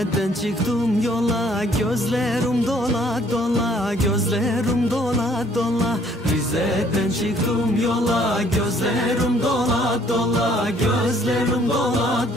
Rize'den çıktım yola, gözlerim dola dola, gözlerim dola dola. Rize'den çıktım yola, gözlerim dola dola, gözlerim dola.